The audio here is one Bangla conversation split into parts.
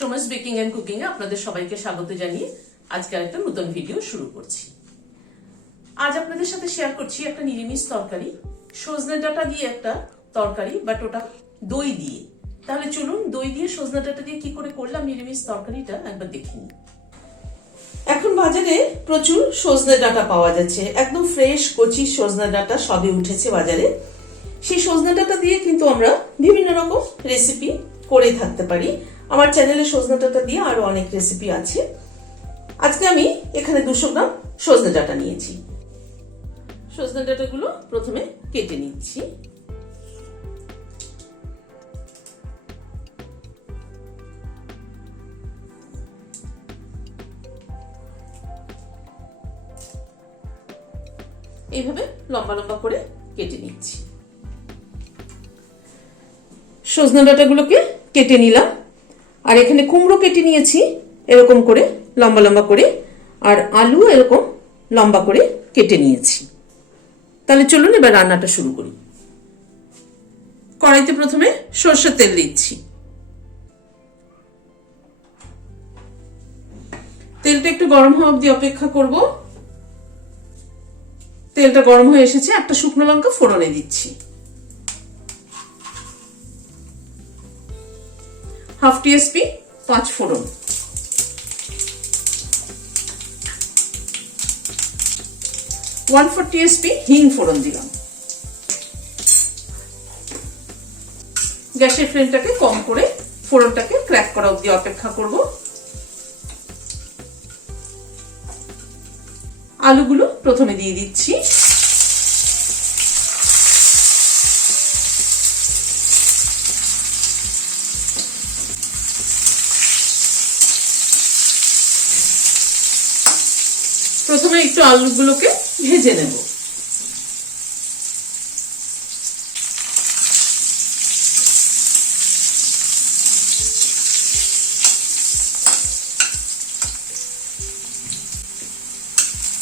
সোমাস বেকিং এন্ড কুকিং এ আপনাদের সবাইকে স্বাগত জানিয়ে আজকে একটা নতুন ভিডিও শুরু করছি। আজ আপনাদের সাথে শেয়ার করছি একটা নিরামিষ তরকারি, সজনে ডাঁটা দিয়ে একটা তরকারি, বাট ওটা দই দিয়ে। তাহলে চলুন দই দিয়ে সজনে ডাঁটা দিয়ে কি করে করলাম নিরামিষ তরকারিটা একবার দেখে নিই। এখন বাজারে প্রচুর সজনে ডাঁটা পাওয়া যাচ্ছে, একদম ফ্রেশ কচি সজনে ডাঁটা সবে উঠেছে বাজারে। সেই সজনে ডাঁটা দিয়ে কিন্তু আমরা বিভিন্ন রকম রেসিপি করে থাকতে পারি। আমার চ্যানেলে সজনে ডাঁটা দিয়ে আরো অনেক রেসিপি আছে। আজকে আমি এখানে 200 গ্রাম সজনে ডাঁটা নিয়েছি। সজনে ডাঁটাগুলো প্রথমে কেটে নিচ্ছি। এইভাবে লম্বা লম্বা করে কেটে নিচ্ছি। সজনে ডাঁটাগুলোকে কেটে নিলাম। আর এখানে কুমড়ো কেটে নিয়েছি এরকম করে লম্বা লম্বা করে, আর আলু এরকম লম্বা করে কেটে নিয়েছি। তাহলে চলুন এবার রান্নাটা শুরু করি। কড়াইতে প্রথমে সরষের তেল দিচ্ছি। তেলটা একটু গরম হওয়া অবধি অপেক্ষা করব। তেলটা গরম হয়ে এসেছে, একটা শুকনো লঙ্কা ফোড়নে দিচ্ছি। হাফ টিএসপি 5 ফোড়ন, 1/4 টিএসপি হিং ফোড়ন দিলাম। গ্যাসের ফ্লেমটাকে কম করে ফোড়নটাকে ক্র্যাক করা অবধি অপেক্ষা করব। আলুগুলো প্রথমে দিয়ে দিচ্ছি। প্রথমে একটু আলুগুলোকে ভেজে নেব।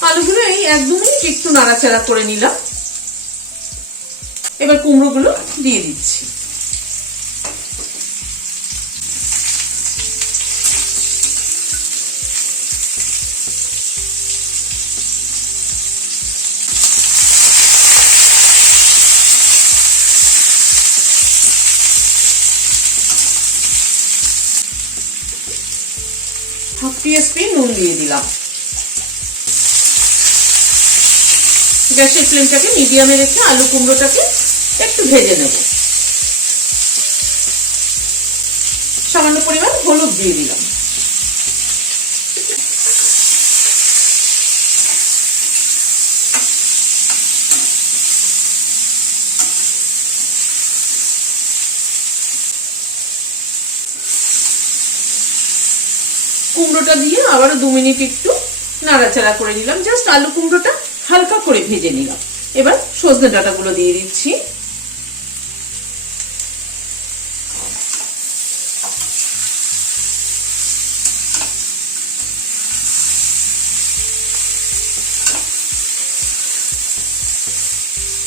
আলুগুলো এই 1-2 মিনিট একটু নাড়াচাড়া করে নিলাম। এবার কুমড়োগুলো দিয়ে দিচ্ছি। হাফ টিএসপি নুন দিয়ে দিলাম। গ্যাসের ফ্লেমটাকে মিডিয়ামে রেখে আলু কুমড়োটাকে একটু ভেজে নেব। সামান্য পরিমাণ হলুদ দিয়ে দিলাম। কুমড়োটা দিয়ে আবারও 2 মিনিট একটু নাড়াচাড়া করে নিলাম। জাস্ট আলু কুমড়োটা হালকা করে ভেজে নিলাম। এবার সজনে ডাঁটাগুলো দিয়ে দিচ্ছি।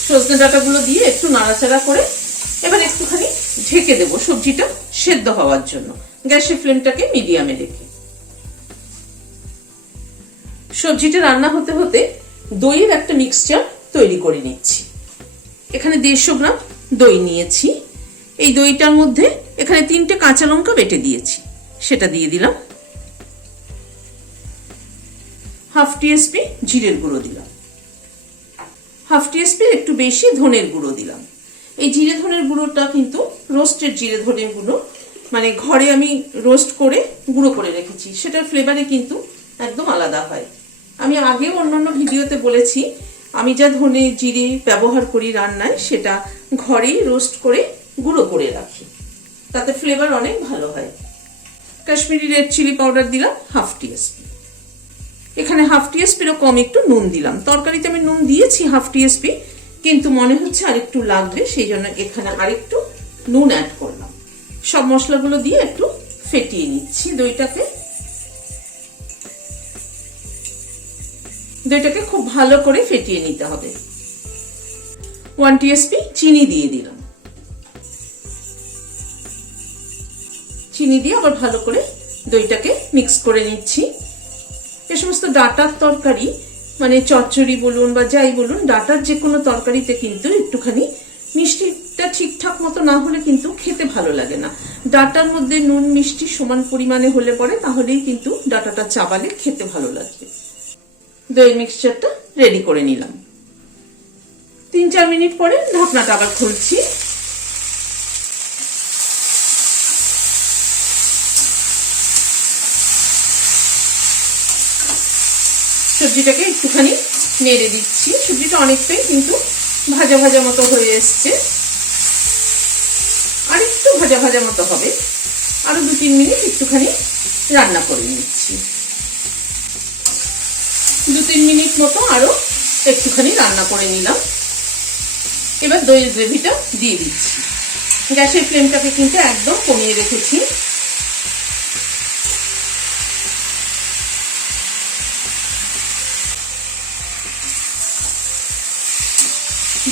সজনে ডাঁটাগুলো দিয়ে একটু নাড়াচাড়া করে এবার একটুখানি ঢেকে দেব সবজিটা সেদ্ধ হওয়ার জন্য, গ্যাসের ফ্লেমটাকে মিডিয়ামে রেখে। সবজিটা রান্না হতে হতে দইয়ের একটা মিক্সচার তৈরি করে নিচ্ছি। এখানে 150 গ্রাম দই নিয়েছি। এই দইটার মধ্যে এখানে 3টে কাঁচা লঙ্কা বেটে দিয়েছি, সেটা দিয়ে দিলাম। হাফ টিএসপি জিরের গুঁড়ো দিলাম। হাফ টিএসপি একটু বেশি ধনের গুঁড়ো দিলাম। এই জিরে ধনের গুঁড়োটা কিন্তু রোস্টেড জিরে ধনের গুঁড়ো, মানে ঘরে আমি রোস্ট করে গুঁড়ো করে রেখেছি, সেটার ফ্লেভারে কিন্তু একদম আলাদা হয়। আমি আগেও অন্যান্য ভিডিওতে বলেছি, আমি যা ধনে জিরে ব্যবহার করি রান্নায় সেটা ঘরেই রোস্ট করে গুঁড়ো করে রাখি, তাতে ফ্লেভার অনেক ভালো হয়। কাশ্মীরি রেড চিলি পাউডার দিলাম হাফ টিএসপি। এখানে হাফ টিএসপিরও কম একটু নুন দিলাম। তরকারিতে আমি নুন দিয়েছি হাফ টিএসপি, কিন্তু মনে হচ্ছে আরেকটু লাগবে, সেই জন্য এখানে আরেকটু নুন অ্যাড করলাম। সব মশলাগুলো দিয়ে একটু ফেটিয়ে নিচ্ছি দইটাকে। দইটাকে খুব ভালো করে ফেটিয়ে নিতে হবে। 1 টিএসপি চিনি দিয়ে দিলাম। চিনি দিয়ে আবার ভালো করে দইটাকে মিক্স করে নিচ্ছি। এ সমস্ত ডাঁটার তরকারি মানে চচ্চড়ি বলুন বা যাই বলুন, ডাঁটার যে কোনো তরকারিতে কিন্তু একটুখানি মিষ্টিটা ঠিকঠাক মতো না হলে কিন্তু খেতে ভালো লাগে না। ডাঁটার মধ্যে নুন মিষ্টি সমান পরিমাণে হলে পরে তাহলেই কিন্তু ডাঁটাটা চাবালে খেতে ভালো লাগবে। দই মিক্সচারটা রেডি করে নিলাম। 3-4 মিনিট পরে ঢাকনাটা আবার খুলছি। সবজিটাকে একটুখানি নেড়ে দিচ্ছি। সবজিটা অনেকটাই কিন্তু ভাজা ভাজা মতো হয়ে এসছে, আর একটু ভাজা ভাজা মতো হবে। আরো 2-3 মিনিট একটুখানি রান্না করে নিচ্ছি। 2-3 মিনিট মতো আরো একটুখানি রান্না করে নিলাম। এবার দইয়ের গ্রেভিটা দিয়ে দিচ্ছি। গ্যাসের ফ্লেমটাকে কিন্তু একদম কমিয়ে রেখেছি।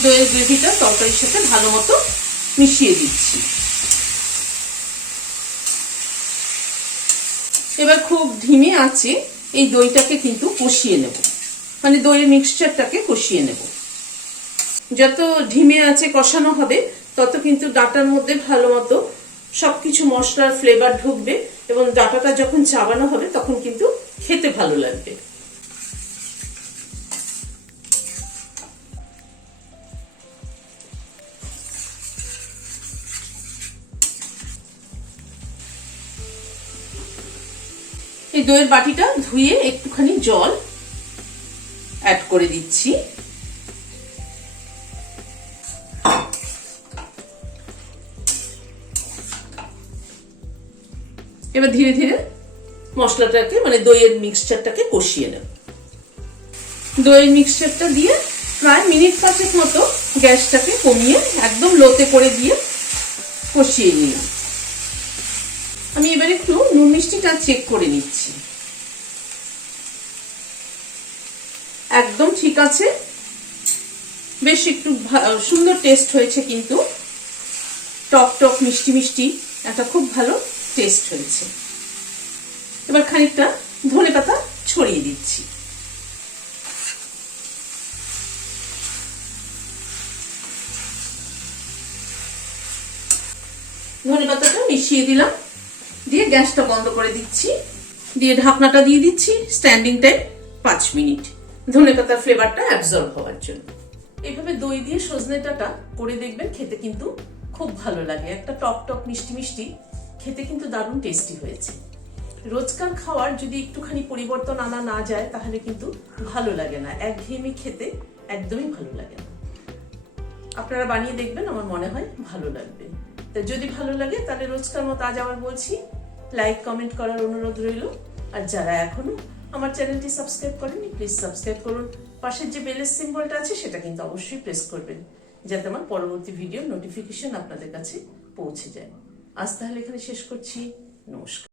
দইয়ের গ্রেভিটা তরকারির সাথে ভালো মতো মিশিয়ে দিচ্ছি। এবার খুব ধিমে আঁচে এই দইটাকে কিন্তু কষিয়ে নেব, মানে দইয়ের মিক্সচারটাকে কষিয়ে নেব। যত ধিমে আঁচে কষানো হবে তত কিন্তু ডাঁটার মধ্যে ভালো মতো সবকিছু মশলার ফ্লেভার ঢুকবে এবং ডাঁটাটা যখন চাবানো হবে তখন কিন্তু খেতে ভালো লাগবে। এই দইয়ের বাটিটা ধুয়ে একটুখানি জল অ্যাড করে দিচ্ছি। এবার ধীরে ধীরে মশলাটাকে মানে দইয়ের মিক্সচারটাকে কষিয়ে নেব। দইয়ের মিক্সচারটা দিয়ে প্রায় মিনিট 5 মতো গ্যাসটাকে কমিয়ে একদম লোতে করে দিয়ে কষিয়ে নিলাম। আমি এবার একটু নুন মিষ্টিটা চেক করে নিচ্ছি। একদম ঠিক আছে, বেশ একটু সুন্দর টেস্ট হয়েছে, কিন্তু টক টক মিষ্টি মিষ্টি একটা খুব ভালো টেস্ট হয়েছে। এবার খানিকটা ধনেপাতা ছড়িয়ে দিচ্ছি। ধনেপাতাটা মিশিয়ে দিলাম, দিয়ে গ্যাসটা বন্ধ করে দিচ্ছি, দিয়ে ঢাকনাটা দিয়ে দিচ্ছি স্ট্যান্ডিং টাইম 5 মিনিট ধনেপাতার ফ্লেভারটা অ্যাবজর্ব হওয়ার জন্য। এইভাবে দই দিয়ে সজনে ডাঁটা করে দেখবেন, খেতে কিন্তু খুব ভালো লাগে। একটা টক টক মিষ্টি মিষ্টি, খেতে কিন্তু দারুণ টেস্টি হয়েছে। রোজকার খাওয়ার যদি একটুখানি পরিবর্তন আনা না যায় তাহলে কিন্তু ভালো লাগে না, একঘেয়েমি খেতে একদমই ভালো লাগে না। আপনারা বানিয়ে দেখবেন, আমার মনে হয় ভালো লাগবে। তো যদি ভালো লাগে তাহলে রোজকার মতো আজ আবার বলছি, লাইক কমেন্ট করার অনুরোধ রইল। আর যারা এখনো আমার চ্যানেলটি সাবস্ক্রাইব করেননি প্লিজ সাবস্ক্রাইব করুন। পাশের যে বেলের সিম্বলটা আছে সেটা কিন্তু অবশ্যই প্রেস করবেন, যাতে আমার পরবর্তী ভিডিও নোটিফিকেশন আপনাদের কাছে পৌঁছে যায়। আজ তাহলে এখানে শেষ করছি। নমস্কার।